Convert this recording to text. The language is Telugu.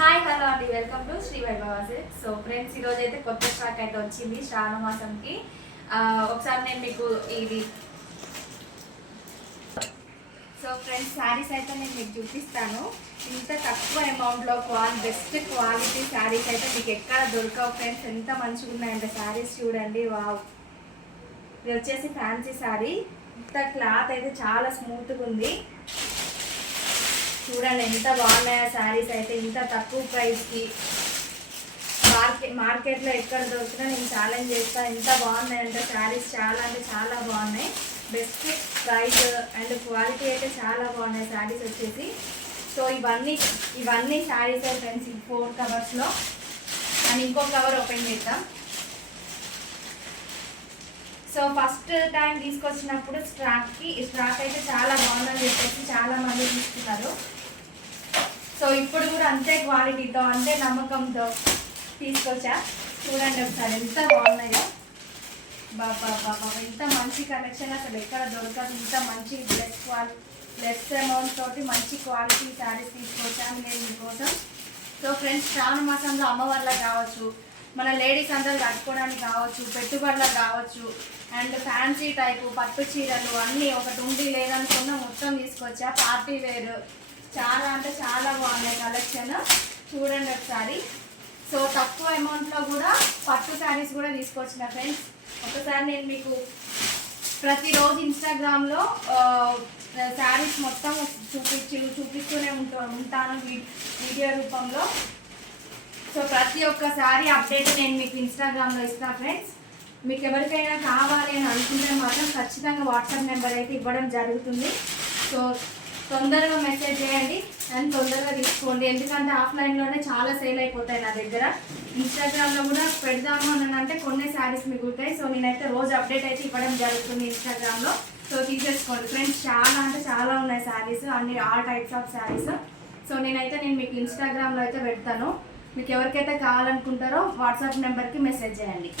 హాయ్ హలో అండి, welcome to Sri Vaibhavas. So friends, ఈరోజు అయితే కొత్త స్టాక్ అయితే వచ్చింది శ్రావణ మాసంకి. ఒకసారి నేను మీకు ఇది సో ఫ్రెండ్స్ శారీస్ అయితే నేను మీకు చూపిస్తాను. ఇంత తక్కువ అమౌంట్లో బెస్ట్ క్వాలిటీ శారీస్ అయితే మీకు ఎక్కడ దొరకవు ఫ్రెండ్స్. ఎంత మంచిగా ఉన్నాయంటే శారీస్ చూడండి. వావ్, ఇది వచ్చేసి ఫ్యాన్సీ శారీ. ఇంత క్లాత్ అయితే చాలా స్మూత్గా ఉంది. చూడండి ఎంత బాగున్నాయో శారీస్ అయితే. ఇంత తక్కువ ప్రైస్కి మార్కెట్లో ఎక్కడ దొరికినా నేను ఛాలెంజ్ చేస్తాను. ఎంత బాగున్నాయంటే శారీస్ చాలా అంటే చాలా బాగున్నాయి. బెస్ట్ ప్రైస్ అండ్ క్వాలిటీ అయితే చాలా బాగున్నాయి శారీస్ వచ్చేసి. సో ఇవన్నీ శారీస్ ఫ్రెండ్స్ 4 కవర్స్లో. అండ్ ఇంకో కవర్ ఓపెన్ చేద్దాం. సో ఫస్ట్ టైం తీసుకొచ్చినప్పుడు స్టాక్ అయితే చాలా బాగుందని చెప్పేసి చాలా మంది తీసుకున్నారు. సో ఇప్పుడు కూడా అంతే క్వాలిటీతో అంతే నమ్మకంతో తీసుకొచ్చా. చూడండి ఒకసారి ఎంత బాగున్నాయో. బాబా ఇంత మంచి కలెక్షన్ అసలు ఎక్కడ దొరకదు. ఇంత మంచి లెస్ అమౌంట్ తోటి మంచి క్వాలిటీ శారీస్ తీసుకొచ్చాను నేను మీకోసం. సో ఫ్రెండ్స్, శ్రావణ మాసంలో అమ్మవార్లకు కావచ్చు, మన లేడీస్ అందరూ కట్టుకోవడానికి కావచ్చు, పెట్టుబడులకు కావచ్చు, అండ్ ఫ్యాన్సీ టైపు పట్టు చీరలు అన్నీ ఒకటి ఉండి లేదనుకున్నా మొత్తం తీసుకొచ్చా. పార్టీ వేర్ చాలా అంటే చాలా బాగున్నాయి కలెక్షన్. చూడండి ఒకసారి. సో తక్కువ అమౌంట్లో కూడా పట్టు శారీస్ కూడా తీసుకొచ్చిన ఫ్రెండ్స్. ఒకసారి నేను మీకు ప్రతిరోజు ఇన్స్టాగ్రామ్లో శారీస్ మొత్తం చూపిస్తూనే ఉంటాను వీడియో రూపంలో. సో ప్రతి ఒక్క శారీ అప్డేట్ నేను మీకు ఇన్స్టాగ్రామ్లో ఇస్తాను ఫ్రెండ్స్. మీకు ఎవరికైనా కావాలి అని అనుకుంటే మాత్రం ఖచ్చితంగా వాట్సాప్ నెంబర్ అయితే ఇవ్వడం జరుగుతుంది. సో తొందరగా మెసేజ్ చేయండి అండ్ తొందరగా తీసుకోండి. ఎందుకంటే ఆఫ్లైన్లోనే చాలా సేల్ అయిపోతాయి నా దగ్గర. ఇన్స్టాగ్రామ్లో కూడా పెడదాము అని అంటే కొన్ని శారీస్ మిగులుతాయి. సో నేనైతే రోజు అప్డేట్ అయితే ఇవ్వడం జరుగుతుంది ఇన్స్టాగ్రామ్లో. సో తీసేసుకోండి ఫ్రెండ్స్. చాలా అంటే చాలా ఉన్నాయి శారీస్, అన్ని all types of saris. So నేను మీకు ఇన్స్టాగ్రామ్లో అయితే పెడతాను. మీకు ఎవరికైతే కావాలనుకుంటారో వాట్సాప్ నెంబర్కి మెసేజ్ చేయండి.